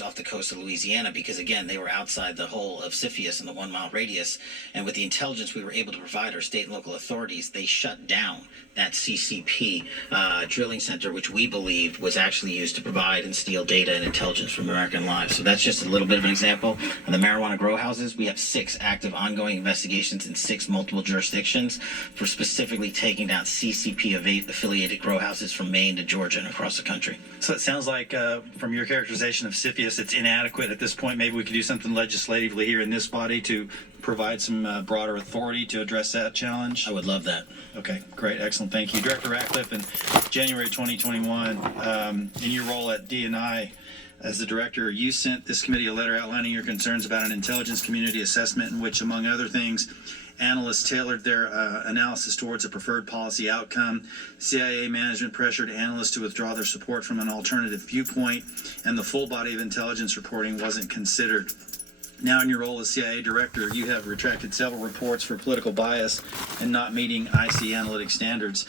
off the coast of Louisiana because, again, they were outside the whole of CFIUS in the 1 mile radius. And with the intelligence we were able to provide our state and local authorities, they shut down that CCP drilling center, which we believed was actually used to provide and steal data and intelligence from American lives. So that's just a little bit of an example. On the marijuana grow houses, we have 6 active ongoing investigations in 6 multiple jurisdictions for specifically taking down CCP affiliated grow houses from Maine to Georgia and across the country. So it sounds like from your characterization of CFIUS, it's inadequate at this point. Maybe we could do something legislatively here in this body to provide some broader authority to address that challenge. I would love that. Okay, great, excellent, thank you. Director Ratcliffe, in January 2021, in your role at D&I as the director, you sent this committee a letter outlining your concerns about an intelligence community assessment in which, among other things, analysts tailored their analysis towards a preferred policy outcome. CIA management pressured analysts to withdraw their support from an alternative viewpoint, and the full body of intelligence reporting wasn't considered. Now, in your role as CIA director, you have retracted several reports for political bias and not meeting IC analytic standards,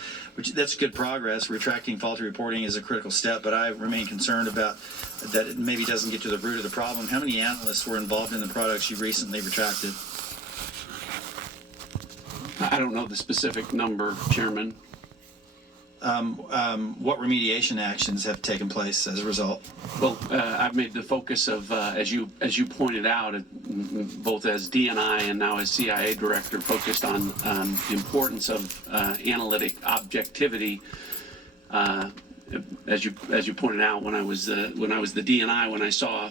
that's good progress. Retracting faulty reporting is a critical step, but I remain concerned about that it maybe doesn't get to the root of the problem. How many analysts were involved in the products you recently retracted? I don't know the specific number, Chairman. What remediation actions have taken place as a result? Well, I've made the focus of, as you pointed out, both as DNI and now as CIA director, focused on the importance of analytic objectivity. As you pointed out, when I was the DNI, when I saw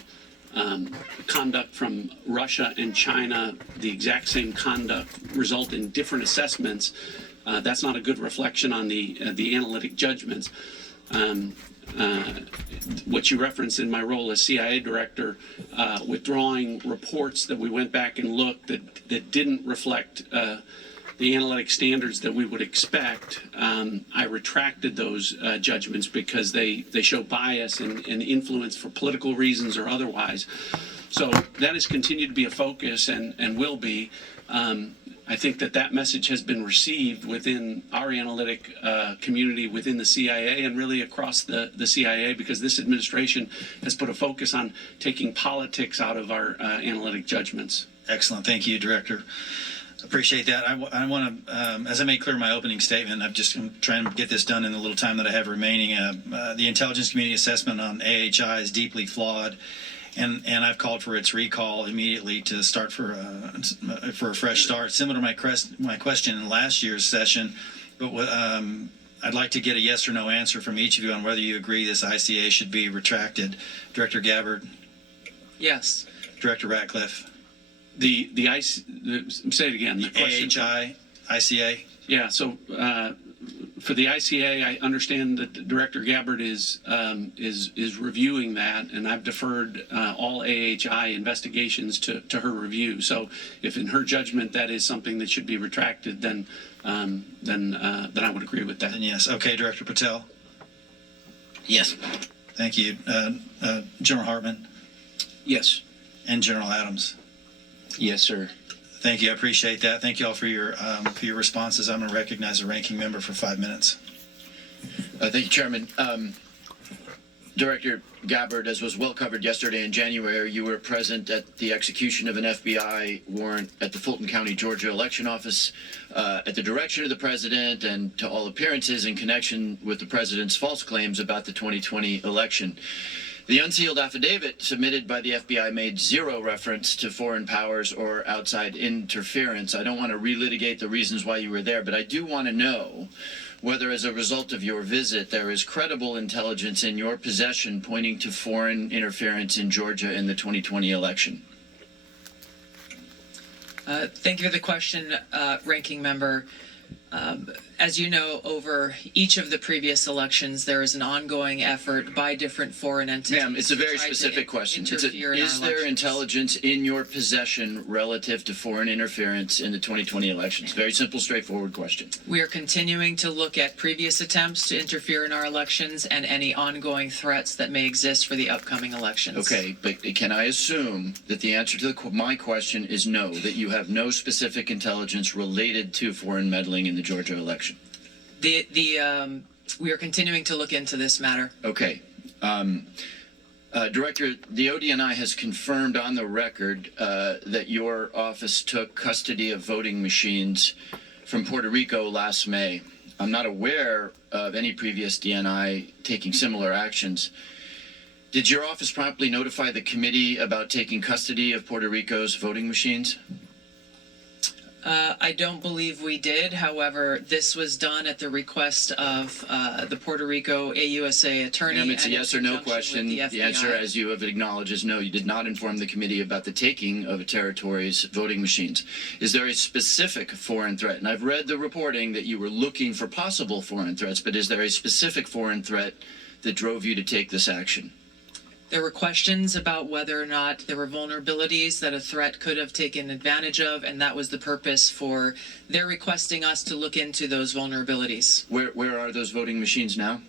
conduct from Russia and China, the exact same conduct result in different assessments. That's not a good reflection on the analytic judgments. What you referenced in my role as CIA director, withdrawing reports that we went back and looked that didn't reflect the analytic standards that we would expect, I retracted those judgments because they show bias and influence for political reasons or otherwise. So that has continued to be a focus and will be. I think that message has been received within our analytic community within the CIA and really across the CIA, because this administration has put a focus on taking politics out of our analytic judgments. Excellent. Thank you, Director. Appreciate that. I want to, as I made clear in my opening statement, I'm trying to get this done in the little time that I have remaining. The intelligence community assessment on AHI is deeply flawed, and I've called for its recall immediately to start for a fresh start, similar to my question in last year's session. But I'd like to get a yes or no answer from each of you on whether you agree this ICA should be retracted. Director Gabbard? Yes. Director Ratcliffe? Say it again. The question. AHI, ICA? Yeah, so for the ICA, I understand that Director Gabbard is reviewing that, and I've deferred all AHI investigations to her review. So if in her judgment that is something that should be retracted, then I would agree with that. Then yes. Okay, Director Patel? Yes. Thank you. General Hartman? Yes. And General Adams? Yes, sir. Thank you. I appreciate that. Thank you all for your responses. I'm going to recognize the ranking member for 5 minutes. Thank you, Chairman. Director Gabbard, as was well covered yesterday in January, you were present at the execution of an FBI warrant at the Fulton County, Georgia election office at the direction of the president and to all appearances in connection with the president's false claims about the 2020 election. The unsealed affidavit submitted by the FBI made zero reference to foreign powers or outside interference. I don't want to relitigate the reasons why you were there, but I do want to know whether, as a result of your visit, there is credible intelligence in your possession pointing to foreign interference in Georgia in the 2020 election. Thank you for the question, Ranking Member. As you know, over each of the previous elections, there is an ongoing effort by different foreign entities. Ma'am, it's a very specific question. Is there intelligence in your possession relative to foreign interference in the 2020 elections? Very simple, straightforward question. We are continuing to look at previous attempts to interfere in our elections and any ongoing threats that may exist for the upcoming elections. Okay, but can I assume that the answer to my question is no, that you have no specific intelligence related to foreign meddling in the Georgia election? We are continuing to look into this matter. Okay. Director, the ODNI has confirmed on the record that your office took custody of voting machines from Puerto Rico last May. I'm not aware of any previous DNI taking similar actions. Did your office promptly notify the committee about taking custody of Puerto Rico's voting machines? I don't believe we did. However, this was done at the request of the Puerto Rico AUSA attorney. Ma'am, it's a and in yes or no conjunction question. with The answer, as you have acknowledged, is no. You did not inform the committee about the taking of a territory's voting machines. Is there a specific foreign threat? And I've read the reporting that you were looking for possible foreign threats, but is there a specific foreign threat that drove you to take this action? There were questions about whether or not there were vulnerabilities that a threat could have taken advantage of, and that was the purpose for their requesting us to look into those vulnerabilities. Where are those voting machines now?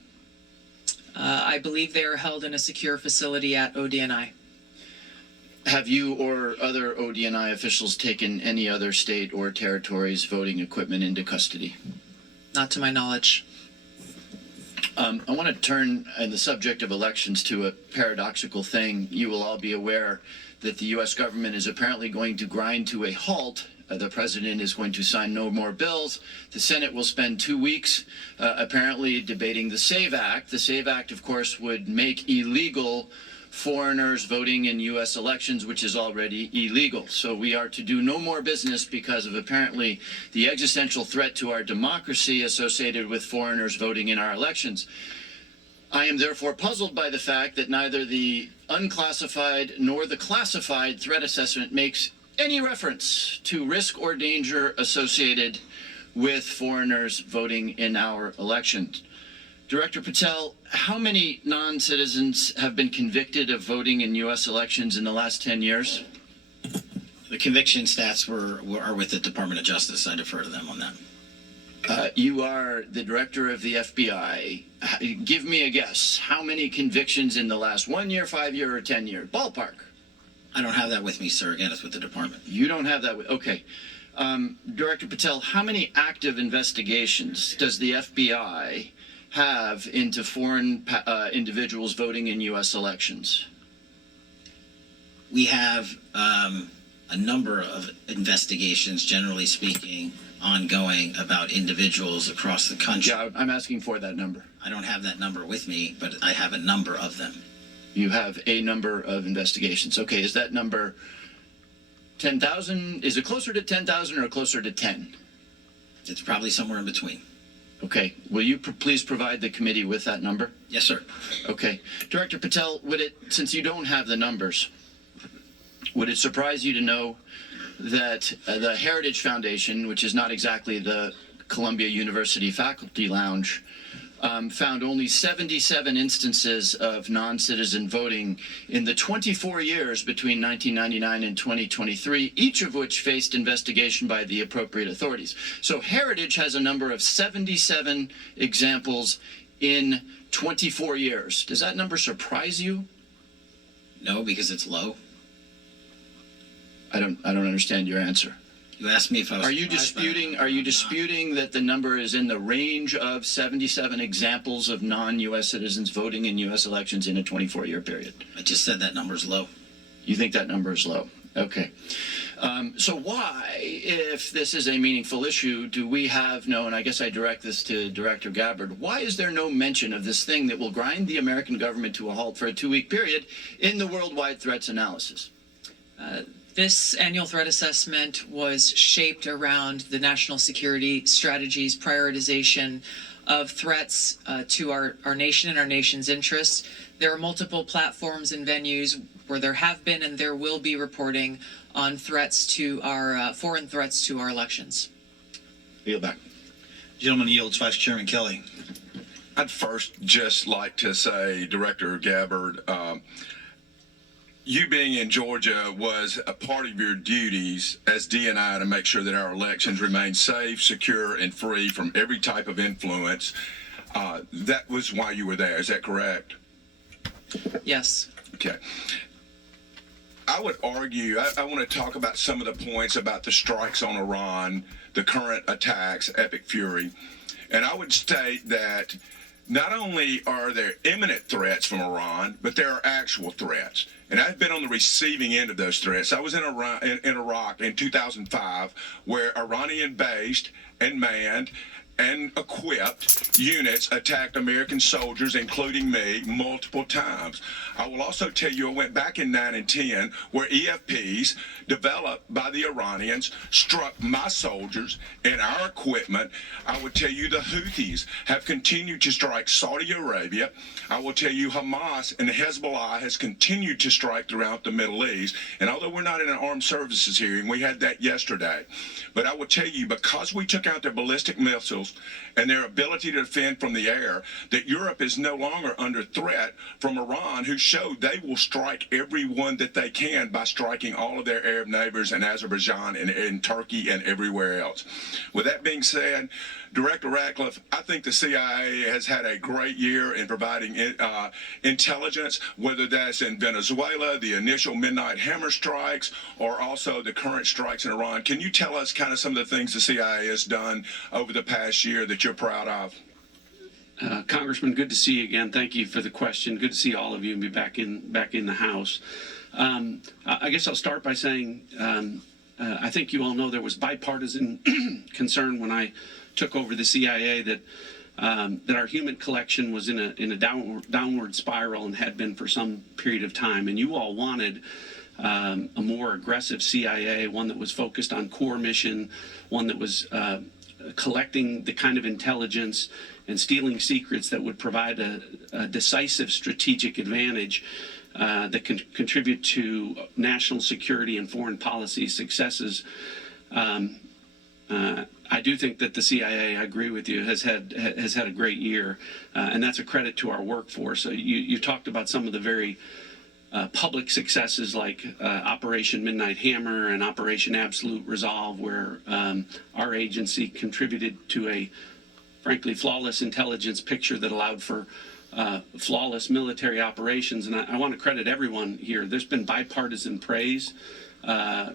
I believe they are held in a secure facility at ODNI. Have you or other ODNI officials taken any other state or territory's voting equipment into custody? Not to my knowledge. I want to turn in the subject of elections to a paradoxical thing. You will all be aware that the U.S. government is apparently going to grind to a halt. The president is going to sign no more bills. The Senate will spend 2 weeks apparently debating the SAVE Act. The SAVE Act, of course, would make illegal foreigners voting in U.S. elections, which is already illegal. So we are to do no more business because of apparently the existential threat to our democracy associated with foreigners voting in our elections. I am therefore puzzled by the fact that neither the unclassified nor the classified threat assessment makes any reference to risk or danger associated with foreigners voting in our elections. Director Patel, how many non-citizens have been convicted of voting in U.S. elections in the last 10 years? The conviction stats are with the Department of Justice. I defer to them on that. You are the director of the FBI. Give me a guess. How many convictions in the last 1 year, 5 year, or 10 year? Ballpark. I don't have that with me, sir. Again, it's with the department. You don't have that. Okay. Director Patel, how many active investigations does the FBI have into foreign individuals voting in U.S. elections? We have a number of investigations, generally speaking, ongoing about individuals across the country. Yeah, I'm asking for that number. I don't have that number with me, but I have a number of them. You have a number of investigations. Okay, is that number 10,000? Is it closer to 10,000 or closer to 10? It's probably somewhere in between. Okay, will you please provide the committee with that number? Yes, sir. Okay. Director Patel, since you don't have the numbers, would it surprise you to know that the Heritage Foundation, which is not exactly the Columbia University Faculty Lounge, found only 77 instances of non-citizen voting in the 24 years between 1999 and 2023, each of which faced investigation by the appropriate authorities. So Heritage has a number of 77 examples in 24 years. Does that number surprise you? No, because it's low. I don't understand your answer. You asked me if I was. Are you disputing that the number is in the range of 77 examples of non-U.S. citizens voting in U.S. elections in a 24-year period? I just said that number's low. You think that number is low? Okay. So why, if this is a meaningful issue, do we have no, and I guess I direct this to Director Gabbard, why is there no mention of this thing that will grind the American government to a halt for a 2-week period in the worldwide threats analysis? This annual threat assessment was shaped around the national security strategy's prioritization of threats to our nation and our nation's interests. There are multiple platforms and venues where there have been and there will be reporting on threats to our foreign threats to our elections. Yield back. Gentleman yields. Vice Chairman Kelly. I'd first just like to say, Director Gabbard, you being in Georgia was a part of your duties as DNI to make sure that our elections remain safe, secure, and free from every type of influence. That was why you were there. Is that correct? Yes. Okay. I would argue, I want to talk about some of the points about the strikes on Iran, the current attacks, Epic Fury. And I would state that not only are there imminent threats from Iran, but there are actual threats. And I've been on the receiving end of those threats. I was in Iraq in 2005, where Iranian-based and manned and equipped units attacked American soldiers, including me, multiple times. I will also tell you, I went back in 9 and 10, where EFPs developed by the Iranians struck my soldiers and our equipment. I will tell you the Houthis have continued to strike Saudi Arabia. I will tell you Hamas and Hezbollah has continued to strike throughout the Middle East. And although we're not in an armed services hearing, we had that yesterday. But I will tell you, because we took out their ballistic missiles and their ability to defend from the air, that Europe is no longer under threat from Iran, who showed they will strike everyone that they can by striking all of their Arab neighbors in Azerbaijan and Turkey and everywhere else. With that being said, Director Ratcliffe, I think the CIA has had a great year in providing intelligence, whether that's in Venezuela, the initial Midnight Hammer strikes, or also the current strikes in Iran. Can you tell us kind of some of the things the CIA has done over the past year that you're proud of? Congressman, good to see you again. Thank you for the question. Good to see all of you and be back in the House. I guess I'll start by saying I think you all know there was bipartisan concern when I took over the CIA that our human collection was in a downward spiral and had been for some period of time. And you all wanted a more aggressive CIA, one that was focused on core mission, one that was collecting the kind of intelligence and stealing secrets that would provide a decisive strategic advantage that can contribute to national security and foreign policy successes. I do think that the CIA, I agree with you, has had a great year, and that's a credit to our workforce. You talked about some of the very public successes like Operation Midnight Hammer and Operation Absolute Resolve, where our agency contributed to a, frankly, flawless intelligence picture that allowed for flawless military operations. And I want to credit everyone here. There's been bipartisan praise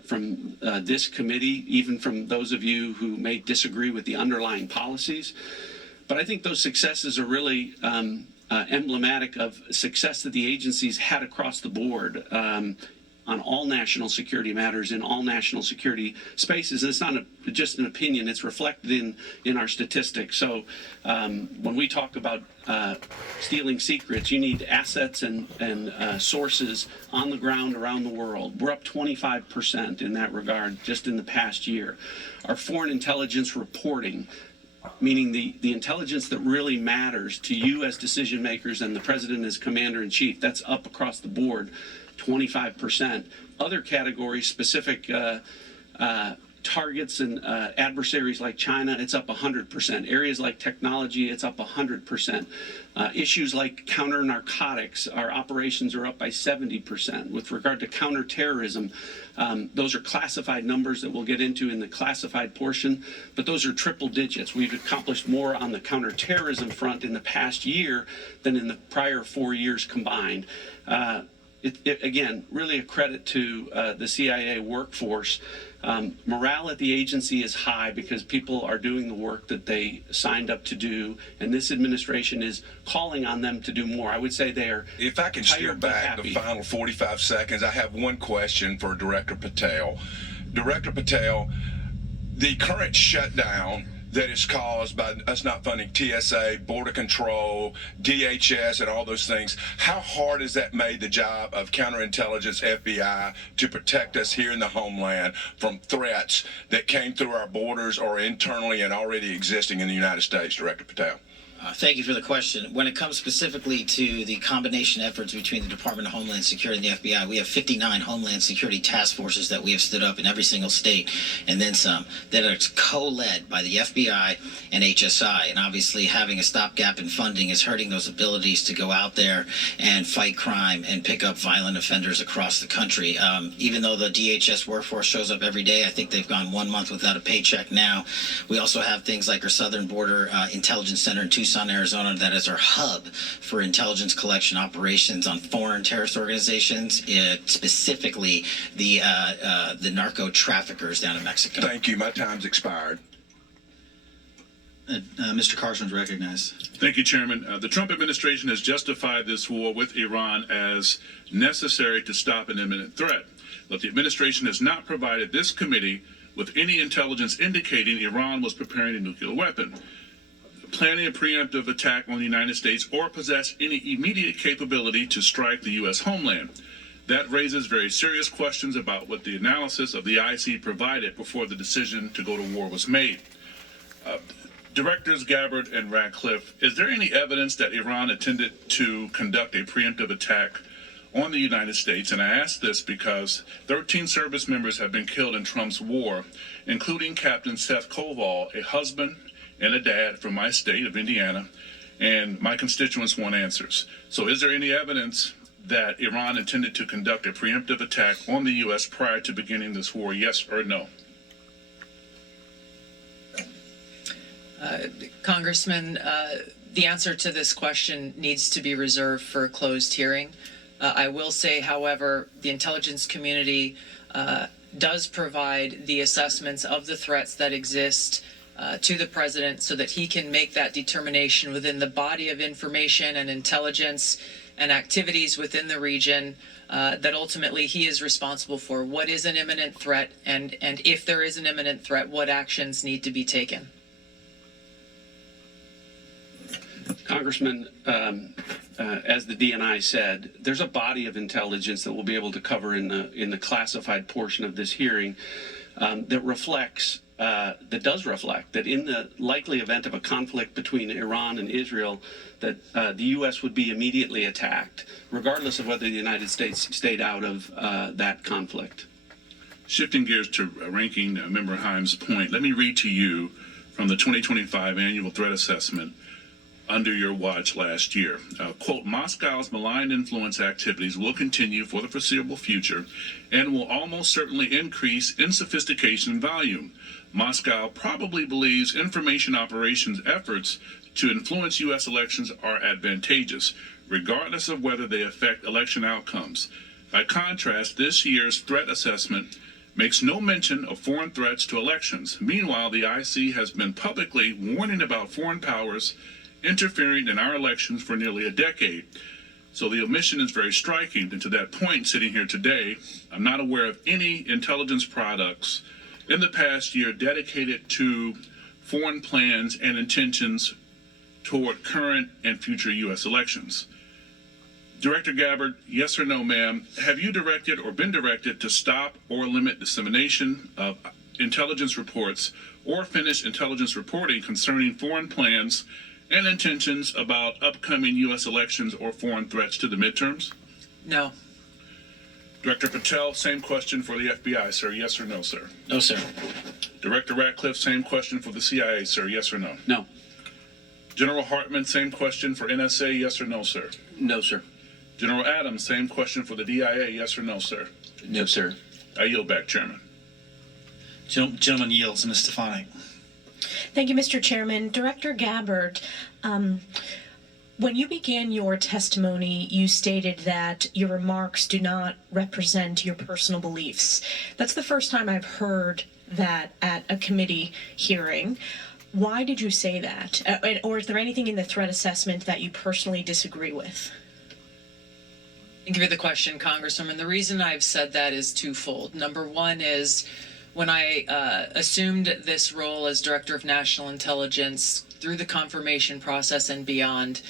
from this committee, even from those of you who may disagree with the underlying policies. But I think those successes are really emblematic of success that the agencies had across the board on all national security matters in all national security spaces. And it's not just an opinion, it's reflected in our statistics. So when we talk about stealing secrets, you need assets and sources on the ground around the world. We're up 25% in that regard just in the past year. Our foreign intelligence reporting, meaning the intelligence that really matters to you as decision makers and the president as commander-in-chief, that's up across the board 25%. Other categories, specific targets and adversaries like China, it's up 100%. Areas like technology, it's up 100%. Issues like counter-narcotics, our operations are up by 70%. With regard to counterterrorism, those are classified numbers that we'll get into in the classified portion, but those are triple digits. We've accomplished more on the counterterrorism front in the past year than in the prior 4 years combined. Again, really a credit to the CIA workforce. Morale at the agency is high because people are doing the work that they signed up to do, and this administration is calling on them to do more. I would say they are If I can steer back the final 45 seconds, I have one question for Director Patel. Director Patel, the current shutdown that is caused by us not funding TSA, Border Control, DHS, and all those things, how hard has that made the job of counterintelligence FBI to protect us here in the homeland from threats that came through our borders or internally and already existing in the United States, Director Patel? Thank you for the question. When it comes specifically to the combination efforts between the Department of Homeland Security and the FBI, we have 59 Homeland Security task forces that we have stood up in every single state, and then some, that are co-led by the FBI and HSI. And obviously having a stopgap in funding is hurting those abilities to go out there and fight crime and pick up violent offenders across the country. Even though the DHS workforce shows up every day, I think they've gone 1 month without a paycheck now. We also have things like our Southern Border Intelligence Center in Tucson, Arizona, that is our hub for intelligence collection operations on foreign terrorist organizations, specifically the narco traffickers down in Mexico. Thank you. My time's expired. Mr. Carson's recognized. Thank you, Chairman. The Trump administration has justified this war with Iran as necessary to stop an imminent threat. But the administration has not provided this committee with any intelligence indicating Iran was preparing a nuclear weapon, planning a preemptive attack on the United States, or possess any immediate capability to strike the U.S. homeland. That raises very serious questions about what the analysis of the IC provided before the decision to go to war was made. Directors Gabbard and Ratcliffe, is there any evidence that Iran intended to conduct a preemptive attack on the United States? And I ask this because 13 service members have been killed in Trump's war, including Captain Seth Koval, a husband and a dad from my state of Indiana, and my constituents want answers. So is there any evidence that Iran intended to conduct a preemptive attack on the U.S. prior to beginning this war, yes or no? Congressman, the answer to this question needs to be reserved for a closed hearing. I will say, however, the intelligence community does provide the assessments of the threats that exist to the president so that he can make that determination within the body of information and intelligence and activities within the region that ultimately he is responsible for. What is an imminent threat, and if there is an imminent threat, what actions need to be taken? Congressman, as the DNI said, there's a body of intelligence that we'll be able to cover in the classified portion of this hearing that does reflect that in the likely event of a conflict between Iran and Israel, that the U.S. would be immediately attacked, regardless of whether the United States stayed out of that conflict. Shifting gears to Ranking Member Himes' point, let me read to you from the 2025 Annual Threat Assessment under your watch last year. Quote, Moscow's malign influence activities will continue for the foreseeable future and will almost certainly increase in sophistication and volume. Moscow probably believes information operations efforts to influence U.S. elections are advantageous, regardless of whether they affect election outcomes. By contrast, this year's threat assessment makes no mention of foreign threats to elections. Meanwhile, the IC has been publicly warning about foreign powers interfering in our elections for nearly a decade. So the omission is very striking. And to that point, sitting here today, I'm not aware of any intelligence products in the past year dedicated to foreign plans and intentions toward current and future U.S. elections. Director Gabbard, yes or no, ma'am, have you directed or been directed to stop or limit dissemination of intelligence reports or finish intelligence reporting concerning foreign plans and intentions about upcoming U.S. elections or foreign threats to the midterms? No. Director Patel, same question for the FBI, sir. Yes or no, sir? No, sir. Director Ratcliffe, same question for the CIA, sir. Yes or no? No. General Hartman, same question for NSA. Yes or no, sir? No, sir. General Adams, same question for the DIA. Yes or no, sir? No, sir. I yield back, Chairman. Gentleman yields. Ms. Stefanik. Thank you, Mr. Chairman. Director Gabbard, when you began your testimony, you stated that your remarks do not represent your personal beliefs. That's the first time I've heard that at a committee hearing. Why did you say that? Or is there anything in the threat assessment that you personally disagree with? Thank you for the question, Congresswoman. The reason I've said that is twofold. Number one is when I assumed this role as Director of National Intelligence through the confirmation process and beyond,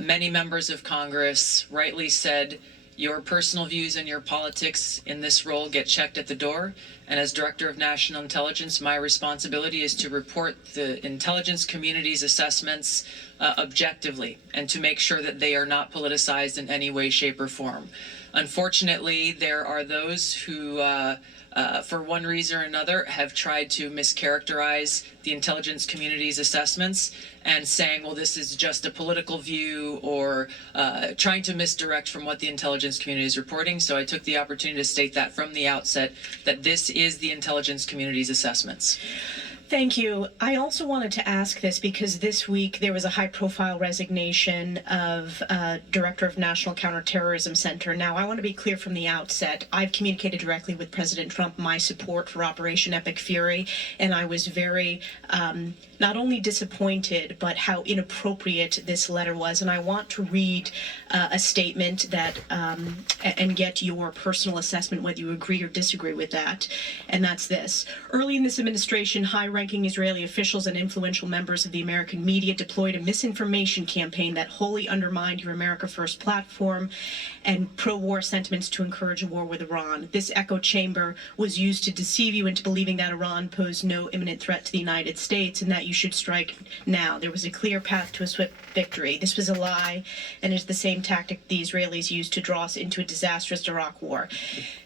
many members of Congress rightly said your personal views and your politics in this role get checked at the door. And as Director of National Intelligence, my responsibility is to report the intelligence community's assessments objectively and to make sure that they are not politicized in any way, shape, or form. Unfortunately, there are those who for one reason or another, have tried to mischaracterize the intelligence community's assessments and saying, well, this is just a political view, or trying to misdirect from what the intelligence community is reporting. So I took the opportunity to state that from the outset, that this is the intelligence community's assessments. Thank you. I also wanted to ask this because this week there was a high-profile resignation of Director of National Counterterrorism Center. Now, I want to be clear from the outset. I've communicated directly with President Trump my support for Operation Epic Fury, and I was very not only disappointed, but how inappropriate this letter was. And I want to read a statement that and get your personal assessment, whether you agree or disagree with that. And that's this. Early in this administration, high-ranking Israeli officials and influential members of the American media deployed a misinformation campaign that wholly undermined your America First platform and pro-war sentiments to encourage a war with Iran. This echo chamber was used to deceive you into believing that Iran posed no imminent threat to the United States and that you should strike now. There was a clear path to a swift victory. This was a lie and is the same tactic the Israelis used to draw us into a disastrous Iraq war.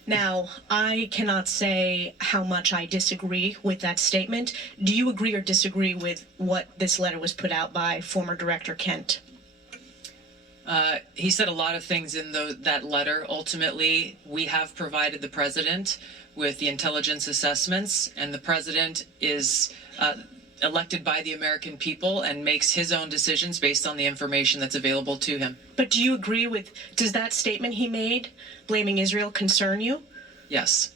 Now, I cannot say how much I disagree with that statement. Do you agree or disagree with what this letter was put out by former Director Kent? He said a lot of things in that letter. Ultimately, we have provided the president with the intelligence assessments, and the president is elected by the American people and makes his own decisions based on the information that's available to him. But do you agree with, does that statement he made, blaming Israel, concern you? Yes.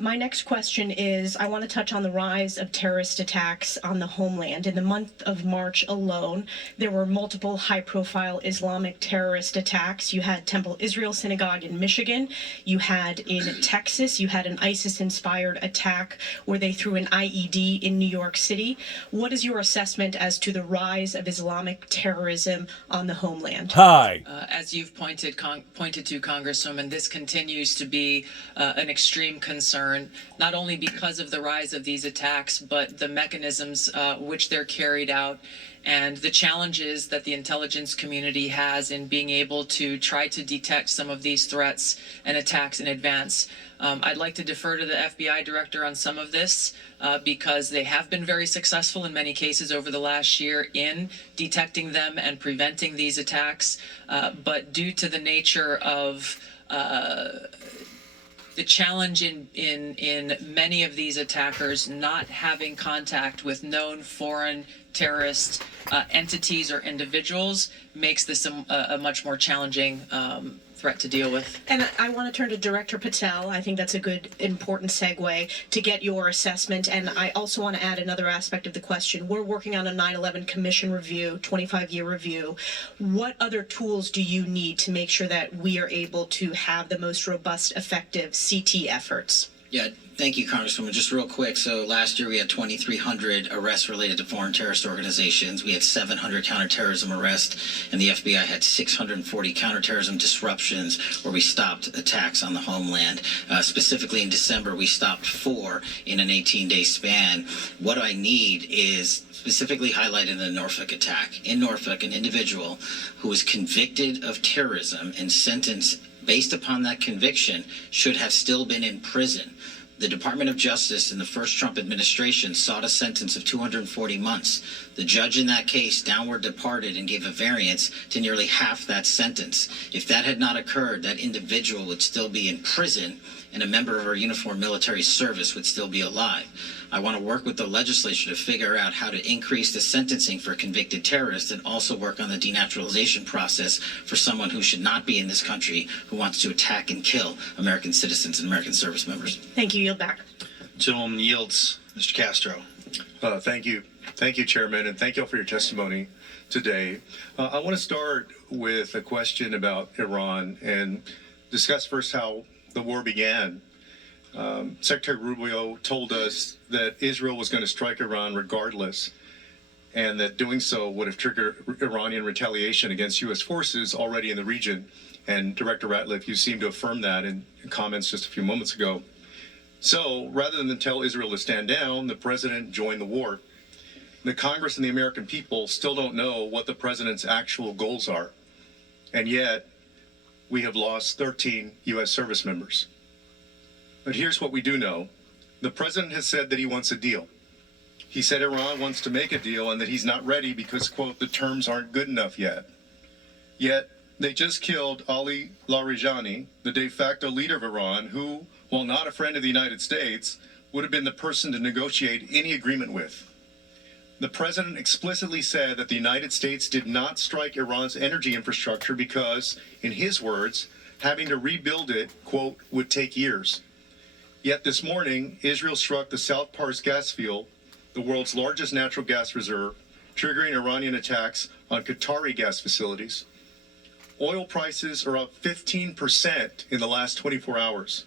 My next question is, I want to touch on the rise of terrorist attacks on the homeland. In the month of March alone, there were multiple high-profile Islamic terrorist attacks. You had Temple Israel Synagogue in Michigan. You had in Texas, you had an ISIS-inspired attack where they threw an IED in New York City. What is your assessment as to the rise of Islamic terrorism on the homeland? Hi. As you've pointed to, Congresswoman, this continues to be an extreme concern, not only because of the rise of these attacks, but the mechanisms which they're carried out and the challenges that the intelligence community has in being able to try to detect some of these threats and attacks in advance. I'd like to defer to the FBI director on some of this because they have been very successful in many cases over the last year in detecting them and preventing these attacks. But due to the nature of the challenge in many of these attackers not having contact with known foreign terrorist entities or individuals makes this a much more challenging threat to deal with. And I want to turn to Director Patel. I think that's a good, important segue to get your assessment. And I also want to add another aspect of the question. We're working on a 9/11 Commission review, 25-year review. What other tools do you need to make sure that we are able to have the most robust, effective CT efforts? Yeah, thank you, Congresswoman. Just real quick. So last year we had 2,300 arrests related to foreign terrorist organizations. We had 700 counterterrorism arrests, and the FBI had 640 counterterrorism disruptions where we stopped attacks on the homeland. Specifically in December, we stopped 4 in an 18-day span. What I need is specifically highlighted in the Norfolk attack. In Norfolk, an individual who was convicted of terrorism and sentenced based upon that conviction should have still been in prison. The Department of Justice in the first Trump administration sought a sentence of 240 months. The judge in that case downward departed and gave a variance to nearly half that sentence. If that had not occurred, that individual would still be in prison and a member of our uniformed military service would still be alive. I want to work with the legislature to figure out how to increase the sentencing for convicted terrorists and also work on the denaturalization process for someone who should not be in this country who wants to attack and kill American citizens and American service members. Thank you. Yield back. Gentleman yields. Mr. Castro. Thank you. Thank you, Chairman, and thank you all for your testimony today. I want to start with a question about Iran and discuss first how the war began. Secretary Rubio told us that Israel was going to strike Iran regardless, and that doing so would have triggered Iranian retaliation against U.S. forces already in the region. And Director Ratliff, you seemed to affirm that in comments just a few moments ago. So rather than tell Israel to stand down, the president joined the war. The Congress and the American people still don't know what the president's actual goals are. And yet, we have lost 13 U.S. service members. But here's what we do know. The president has said that he wants a deal. He said Iran wants to make a deal and that he's not ready because, quote, the terms aren't good enough yet. Yet, they just killed Ali Larijani, the de facto leader of Iran, who, while not a friend of the United States, would have been the person to negotiate any agreement with. The president explicitly said that the United States did not strike Iran's energy infrastructure because, in his words, having to rebuild it, quote, would take years. Yet this morning, Israel struck the South Pars gas field, the world's largest natural gas reserve, triggering Iranian attacks on Qatari gas facilities. Oil prices are up 15% in the last 24 hours.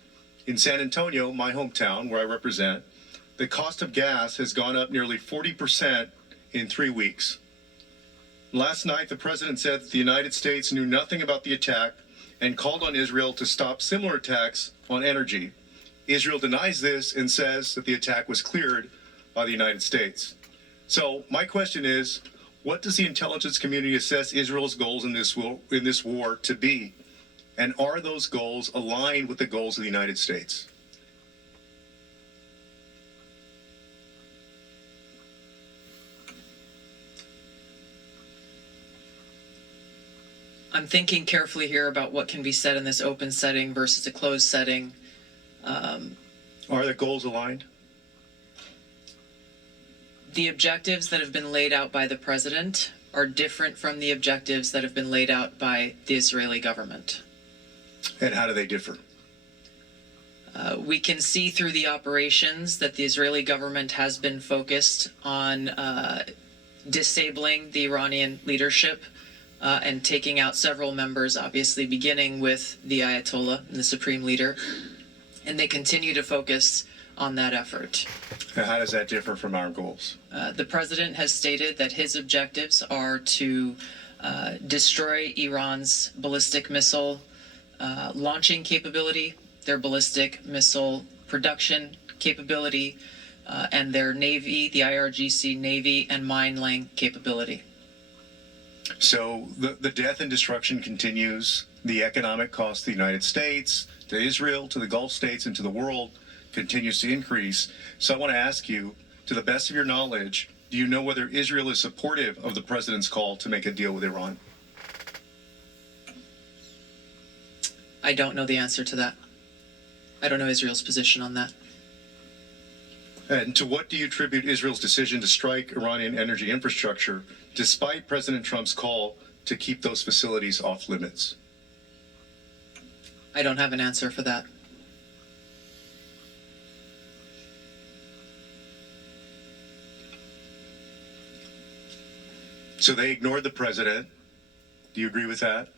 In San Antonio, my hometown, where I represent, the cost of gas has gone up nearly 40% in 3 weeks. Last night, the president said that the United States knew nothing about the attack and called on Israel to stop similar attacks on energy. Israel denies this and says that the attack was cleared by the United States. So my question is, what does the intelligence community assess Israel's goals in this war to be? And are those goals aligned with the goals of the United States? I'm thinking carefully here about what can be said in this open setting versus a closed setting. Are the goals aligned? The objectives that have been laid out by the president are different from the objectives that have been laid out by the Israeli government. And how do they differ? We can see through the operations that the Israeli government has been focused on disabling the Iranian leadership and taking out several members, obviously beginning with the Ayatollah and the supreme leader. And they continue to focus on that effort. And how does that differ from our goals? The president has stated that his objectives are to destroy Iran's ballistic missile launching capability, their ballistic missile production capability, and their Navy, the IRGC Navy, and mine-laying capability. So the death and destruction continues. The economic cost to the United States, to Israel, to the Gulf states, and to the world continues to increase. So I want to ask you, to the best of your knowledge, do you know whether Israel is supportive of the president's call to make a deal with Iran? I don't know the answer to that. I don't know Israel's position on that. And to what do you attribute Israel's decision to strike Iranian energy infrastructure, despite President Trump's call to keep those facilities off limits? I don't have an answer for that. So they ignored the president. Do you agree with that?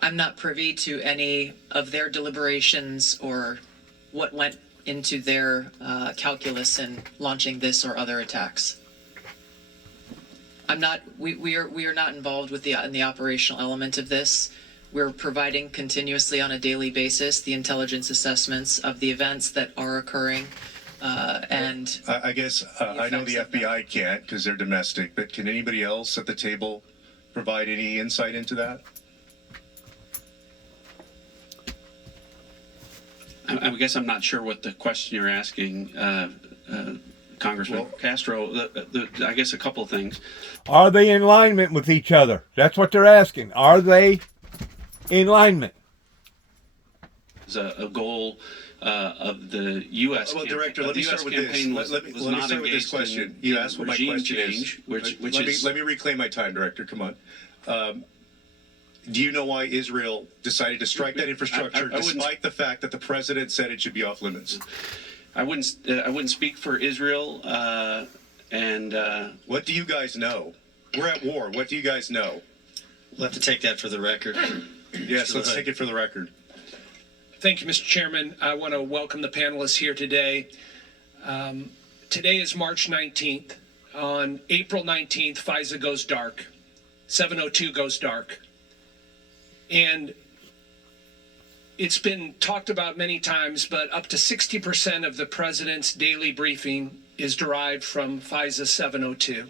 I'm not privy to any of their deliberations or what went into their calculus in launching this or other attacks. We are not involved with in the operational element of this. We're providing continuously on a daily basis the intelligence assessments of the events that are occurring. And I guess I know the FBI can't because they're domestic, but can anybody else at the table provide any insight into that? I guess I'm not sure what the question you're asking, Congressman Castro. I guess a couple of things. Are they in alignment with each other? That's what they're asking. Are they in alignment? It's a goal of the U.S. Well, Director, let me start with this. Let me start with this question. You asked what my question is. Let me reclaim my time, Director. Come on. Do you know why Israel decided to strike that infrastructure despite the fact that the president said it should be off limits? I wouldn't speak for Israel. What do you guys know? We're at war. What do you guys know? We'll have to take that for the record. Yes, let's take it for the record. Thank you, Mr. Chairman. I want to welcome the panelists here today. Today is March 19th. On April 19th, FISA goes dark. 702 goes dark. And it's been talked about many times, but up to 60% of the president's daily briefing is derived from FISA 702.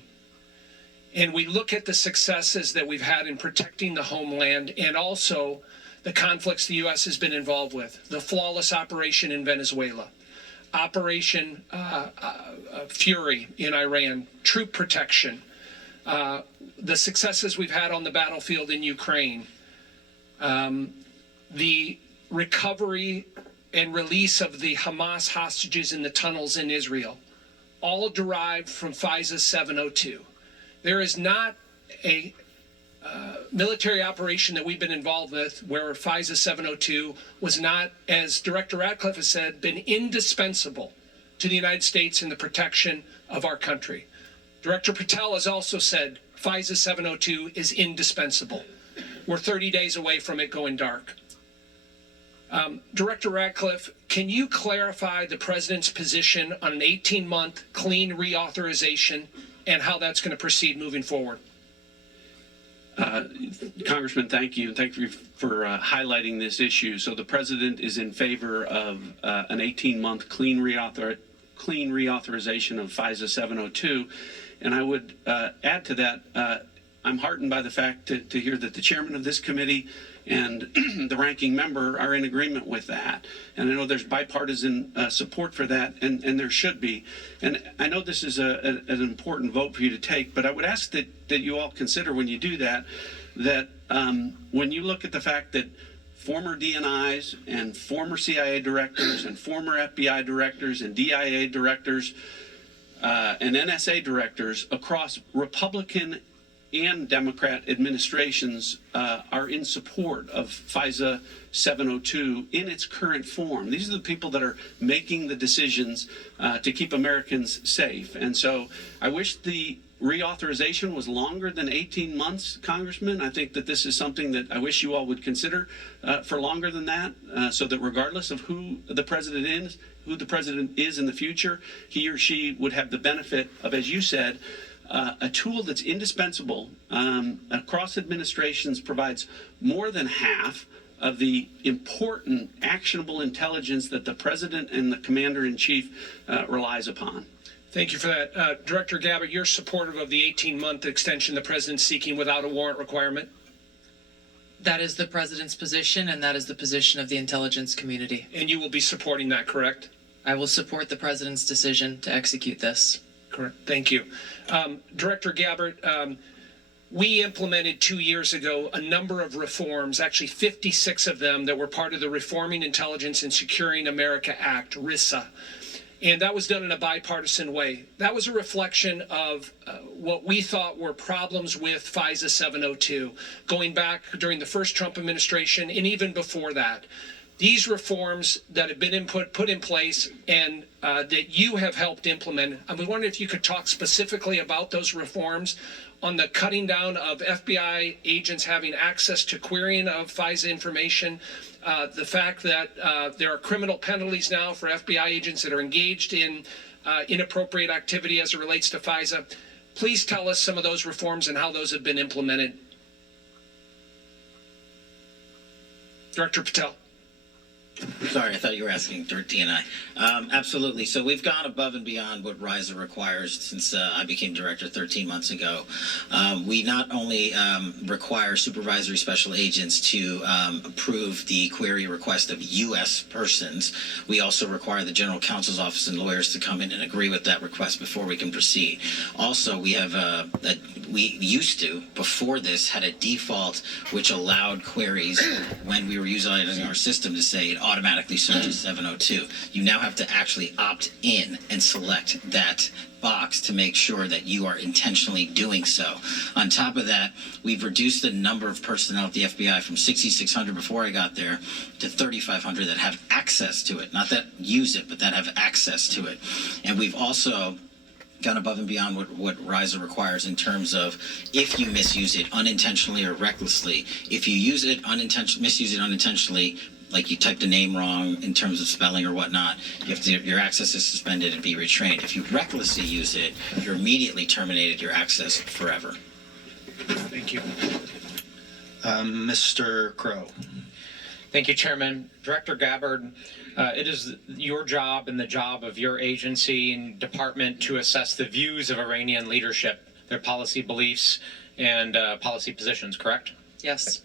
And we look at the successes that we've had in protecting the homeland and also the conflicts the U.S. has been involved with. The flawless operation in Venezuela, Operation Fury in Iran, troop protection, the successes we've had on the battlefield in Ukraine, the recovery and release of the Hamas hostages in the tunnels in Israel, all derived from FISA 702. There is not a military operation that we've been involved with where FISA 702 was not, as Director Ratcliffe has said, been indispensable to the United States in the protection of our country. Director Patel has also said FISA 702 is indispensable. We're 30 days away from it going dark. Director Ratcliffe, can you clarify the President's position on an 18-month clean reauthorization and how that's going to proceed moving forward? Congressman, thank you. Thank you for highlighting this issue. So the President is in favor of an 18-month clean reauthorization of FISA 702. And I would add to that, I'm heartened by the fact to hear that the chairman of this committee and the ranking member are in agreement with that. And I know there's bipartisan support for that, and there should be. And I know this is an important vote for you to take, but I would ask that you all consider when you do that, when you look at the fact that former DNIs and former CIA directors and former FBI directors and DIA directors and NSA directors across Republican and Democrat administrations are in support of FISA 702 in its current form. These are the people that are making the decisions to keep Americans safe. And so I wish the reauthorization was longer than 18 months, Congressman. I think that this is something that I wish you all would consider for longer than that, so that regardless of who the president is in the future, he or she would have the benefit of, as you said, a tool that's indispensable across administrations, provides more than half of the important actionable intelligence that the president and the commander-in-chief relies upon. Thank you for that. Director Gabbard, you're supportive of the 18-month extension the president's seeking without a warrant requirement? That is the President's position, and that is the position of the intelligence community. And you will be supporting that, correct? I will support the President's decision to execute this. Correct. Thank you. Director Gabbard, we implemented 2 years ago a number of reforms, actually 56 of them, that were part of the Reforming Intelligence and Securing America Act, RISA. And that was done in a bipartisan way. That was a reflection of what we thought were problems with FISA 702, going back during the first Trump administration and even before that. These reforms that have been put in place and that you have helped implement, I was wondering if you could talk specifically about those reforms on the cutting down of FBI agents having access to querying of FISA information, the fact that there are criminal penalties now for FBI agents that are engaged in inappropriate activity as it relates to FISA. Please tell us some of those reforms and how those have been implemented. Director Patel. Sorry, I thought you were asking DNI. Absolutely. So we've gone above and beyond what RISA requires since I became director 13 months ago. We not only require supervisory special agents to approve the query request of U.S. persons, we also require the General Counsel's Office and lawyers to come in and agree with that request before we can proceed. Also, we have we used to, before this, had a default which allowed queries when we were utilizing our system to say it automatically searches 702. You now have to actually opt in and select that box to make sure that you are intentionally doing so. On top of that, we've reduced the number of personnel at the FBI from 6,600 before I got there to 3,500 that have access to it. Not that use it, but that have access to it. And we've also gone above and beyond what RISA requires in terms of if you misuse it unintentionally or recklessly. If you use it misuse it unintentionally, like you typed a name wrong in terms of spelling or whatnot, your access is suspended and be retrained. If you recklessly use it, you're immediately terminated your access forever. Thank you. Mr. Crow. Thank you, Chairman. Director Gabbard, it is your job and the job of your agency and department to assess the views of Iranian leadership, their policy beliefs, and policy positions, correct? Yes.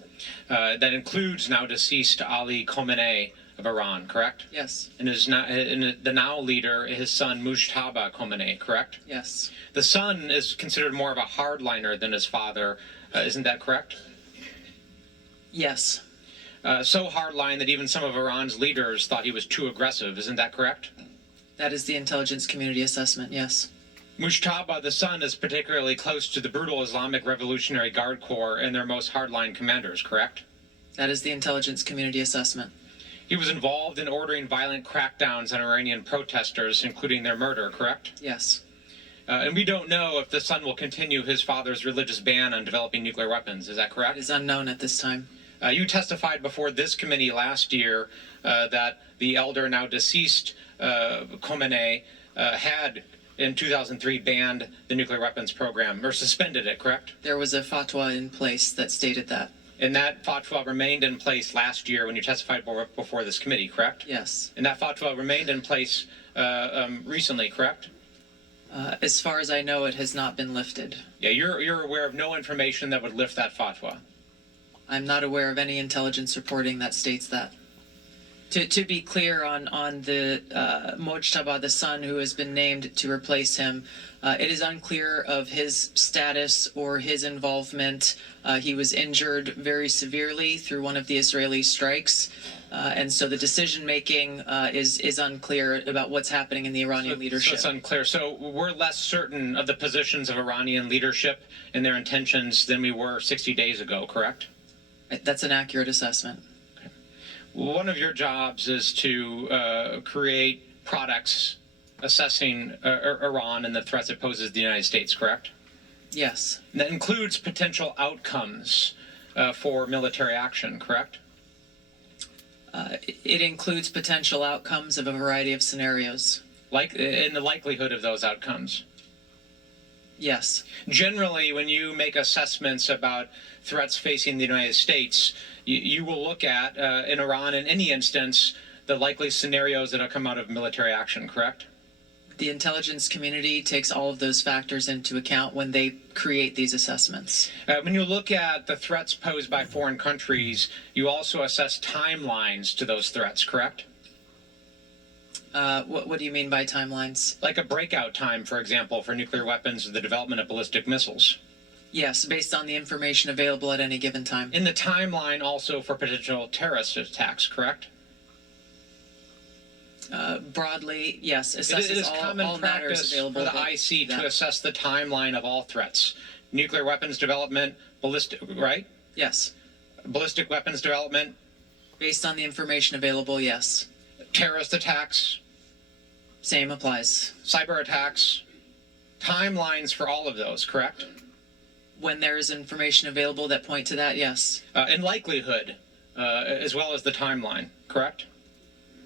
That includes now deceased Ali Khamenei of Iran, correct? Yes. And the now leader, his son Mujtaba Khamenei, correct? Yes. The son is considered more of a hardliner than his father. Isn't that correct? Yes. so hardline that even some of Iran's leaders thought he was too aggressive. Isn't that correct? That is the intelligence community assessment, yes. Mujtaba, the son, is particularly close to the brutal Islamic Revolutionary Guard Corps and their most hardline commanders, correct? That is the intelligence community assessment. He was involved in ordering violent crackdowns on Iranian protesters, including their murder, correct? Yes. And we don't know if the son will continue his father's religious ban on developing nuclear weapons. Is that correct? It is unknown at this time. You testified before this committee last year that the elder, now deceased Khomeini, had in 2003 banned the nuclear weapons program, or suspended it, correct? There was a fatwa in place that stated that. And that fatwa remained in place last year when you testified before this committee, correct? Yes. And that fatwa remained in place recently, correct? As far as I know, it has not been lifted. Yeah, you're aware of no information that would lift that fatwa. I'm not aware of any intelligence reporting that states that. To be clear on the Mojtaba, the son who has been named to replace him, it is unclear of his status or his involvement. He was injured very severely through one of the Israeli strikes, and so the decision making is unclear about what's happening in the Iranian leadership. So it's unclear. So we're less certain of the positions of Iranian leadership and their intentions than we were 60 days ago, correct? That's an accurate assessment. One of your jobs is to create products assessing Iran and the threats it poses to the United States, correct? Yes. And that includes potential outcomes for military action, correct? It includes potential outcomes of a variety of scenarios. Like in the likelihood of those outcomes. Yes. Generally, when you make assessments about threats facing the United States, you will look at, in Iran, in any instance, the likely scenarios that will come out of military action, correct? The intelligence community takes all of those factors into account when they create these assessments. When you look at the threats posed by foreign countries, you also assess timelines to those threats, correct? What do you mean by timelines? Like a breakout time, for example, for nuclear weapons or the development of ballistic missiles. Yes, based on the information available at any given time. In the timeline also for potential terrorist attacks, correct? Broadly, yes. It is common practice for the IC to assess the timeline of all threats. Nuclear weapons development, ballistic, right? Yes. Ballistic weapons development. Based on the information available, yes. Terrorist attacks. Same applies. Cyber attacks. Timelines for all of those, correct? When there is information available that point to that, yes. And likelihood, as well as the timeline, correct?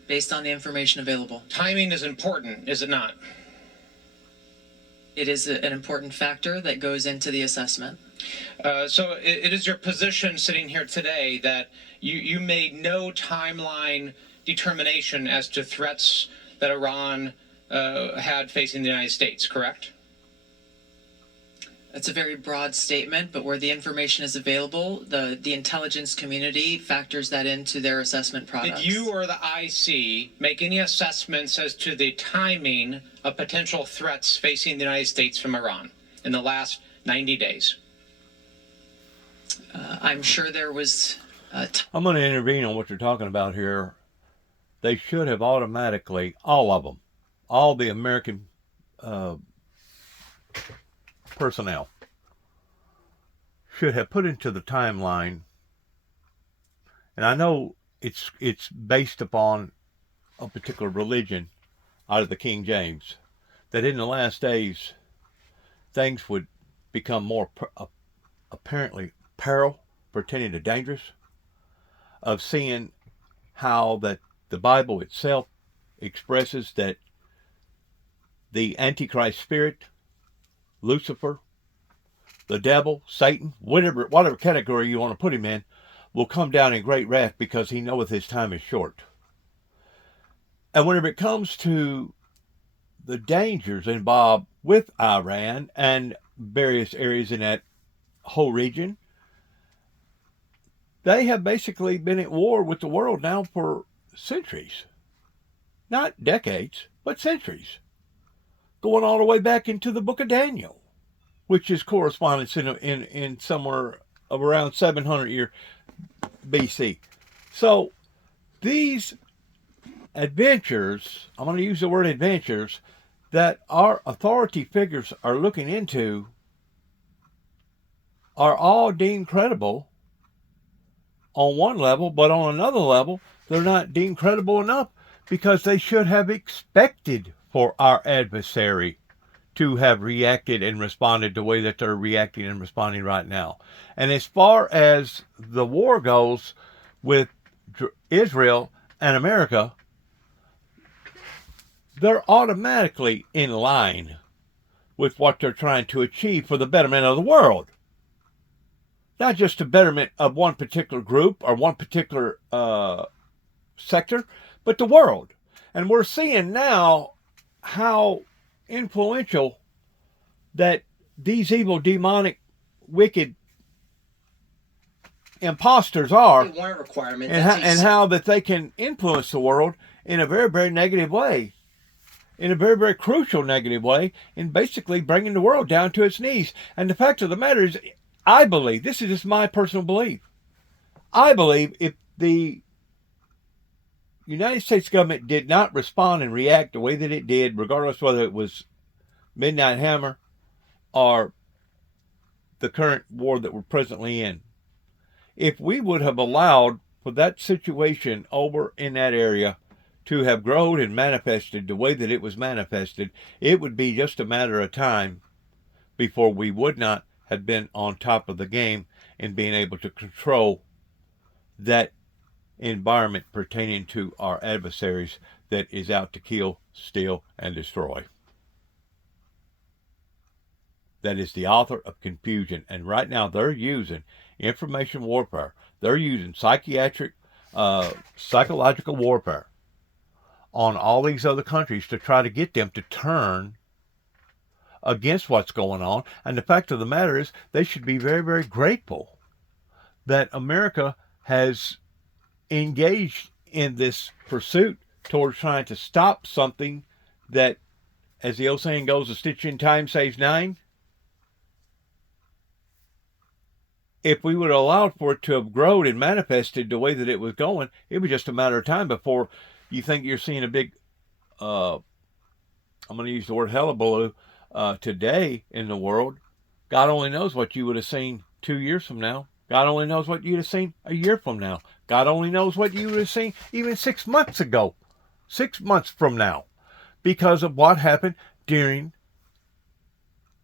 Based on the information available. Timing is important, is it not? It is an important factor that goes into the assessment. So it is your position sitting here today that you made no timeline determination as to threats that Iran had facing the United States, correct? That's a very broad statement, but where the information is available, the intelligence community factors that into their assessment products. Did you or the IC make any assessments as to the timing of potential threats facing the United States from Iran in the last 90 days? I'm sure there was... I'm going to intervene on what you're talking about here. They should have automatically, all of them, all the American personnel should have put into the timeline, and I know it's based upon a particular religion out of the King James, that in the last days things would become more apparently peril, pretending to dangerous, of seeing how that the Bible itself expresses that the Antichrist spirit, Lucifer, the devil, Satan, whatever category you want to put him in, will come down in great wrath because he knoweth his time is short. And whenever it comes to the dangers involved with Iran and various areas in that whole region, they have basically been at war with the world now for centuries. Not decades, but centuries. Going all the way back into the book of Daniel, which is correspondence in somewhere of around 700 year BC. So these adventures, I'm going to use the word adventures, that our authority figures are looking into are all deemed credible on one level, but on another level, they're not deemed credible enough because they should have expected for our adversary to have reacted and responded the way that they're reacting and responding right now. And as far as the war goes with Israel and America, they're automatically in line with what they're trying to achieve for the betterment of the world. Not just the betterment of one particular group or one particular sector, but the world. And we're seeing now how influential that these evil, demonic, wicked imposters are, and how that they can influence the world in a very, very negative way, in a very, very crucial negative way, in basically bringing the world down to its knees. And the fact of the matter is, I believe, this is just my personal belief, I believe if the United States government did not respond and react the way that it did, regardless whether it was Midnight Hammer or the current war that we're presently in, if we would have allowed for that situation over in that area to have grown and manifested the way that it was manifested, it would be just a matter of time before we would not have been on top of the game in being able to control that environment pertaining to our adversaries that is out to kill, steal, and destroy. That is the author of confusion. And right now they're using information warfare. They're using psychological warfare on all these other countries to try to get them to turn against what's going on. And the fact of the matter is, they should be very, very grateful that America has engaged in this pursuit towards trying to stop something that, as the old saying goes, a stitch in time saves nine. If we would have allowed for it to have grown and manifested the way that it was going, it was just a matter of time before you think you're seeing a big, I'm going to use the word hullabaloo, today in the world. God only knows what you would have seen 2 years from now. God only knows what you'd have seen a year from now. God only knows what you would have seen even 6 months ago, 6 months from now, because of what happened during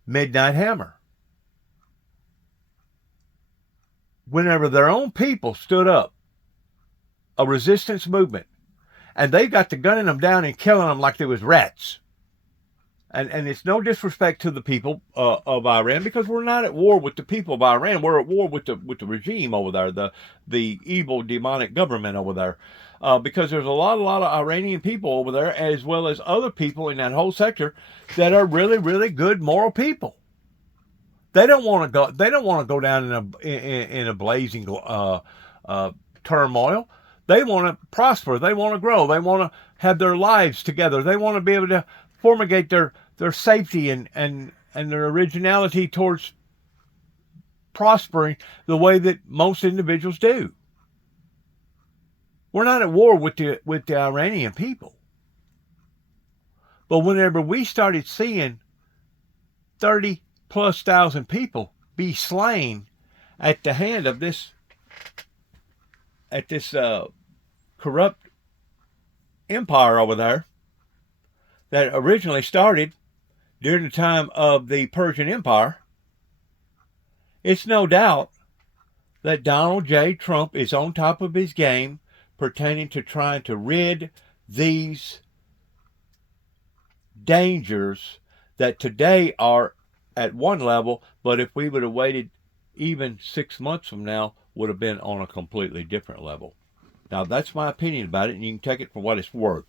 Midnight Hammer. Whenever their own people stood up, a resistance movement, and they got to gunning them down and killing them like they was rats. And it's no disrespect to the people of Iran, because we're not at war with the people of Iran. We're at war with the regime over there, the evil demonic government over there, because there's a lot of Iranian people over there, as well as other people in that whole sector that are really, really good moral people. They don't want to go. They don't want to go down in a blazing turmoil. They want to prosper. They want to grow. They want to have their lives together. They want to be able to formulate their safety and their originality towards prospering the way that most individuals do. We're not at war with the Iranian people. But whenever we started seeing 30+ thousand people be slain at the hand of this corrupt empire over there that originally started during the time of the Persian Empire, it's no doubt that Donald J. Trump is on top of his game pertaining to trying to rid these dangers that today are at one level, but if we would have waited even 6 months from now, would have been on a completely different level. Now, that's my opinion about it, and you can take it for what it's worth.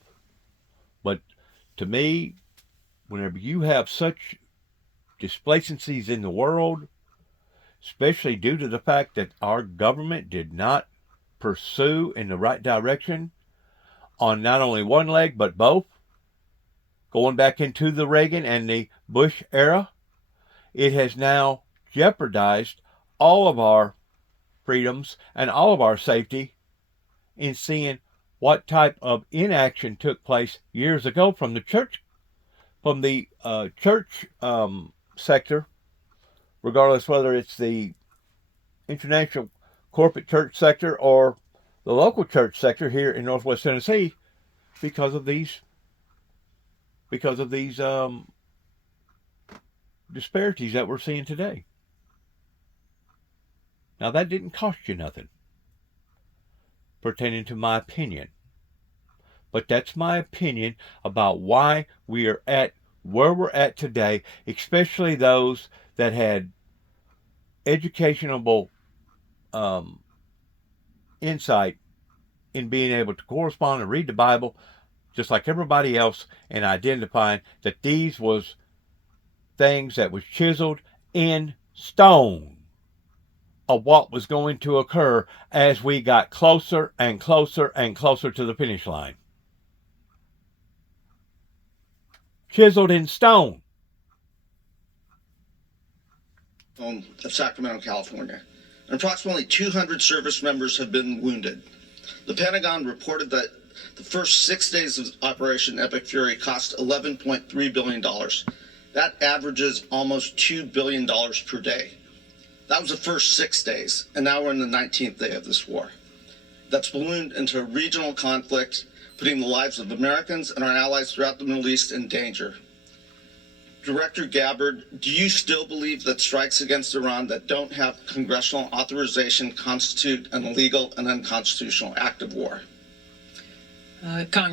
But to me, whenever you have such displacencies in the world, especially due to the fact that our government did not pursue in the right direction on not only one leg, but both, going back into the Reagan and the Bush era, it has now jeopardized all of our freedoms and all of our safety in seeing what type of inaction took place years ago from the church, sector, regardless whether it's the international corporate church sector or the local church sector here in Northwest Tennessee, because of these disparities that we're seeing today. Now, that didn't cost you nothing pertaining to my opinion, but that's my opinion about why we are at where we're at today, especially those that had educational insight in being able to correspond and read the Bible just like everybody else, and identifying that these was things that was chiseled in stone of what was going to occur as we got closer and closer and closer to the finish line. Chiseled in stone. Of Sacramento, California. And approximately 200 service members have been wounded. The Pentagon reported that the first 6 days of Operation Epic Fury cost $11.3 billion. That averages almost $2 billion per day. That was the first 6 days, and now we're in the 19th day of this war. That's ballooned into a regional conflict, putting the lives of Americans and our allies throughout the Middle East in danger. Director Gabbard, do you still believe that strikes against Iran that don't have congressional authorization constitute an illegal and unconstitutional act of war? Congress.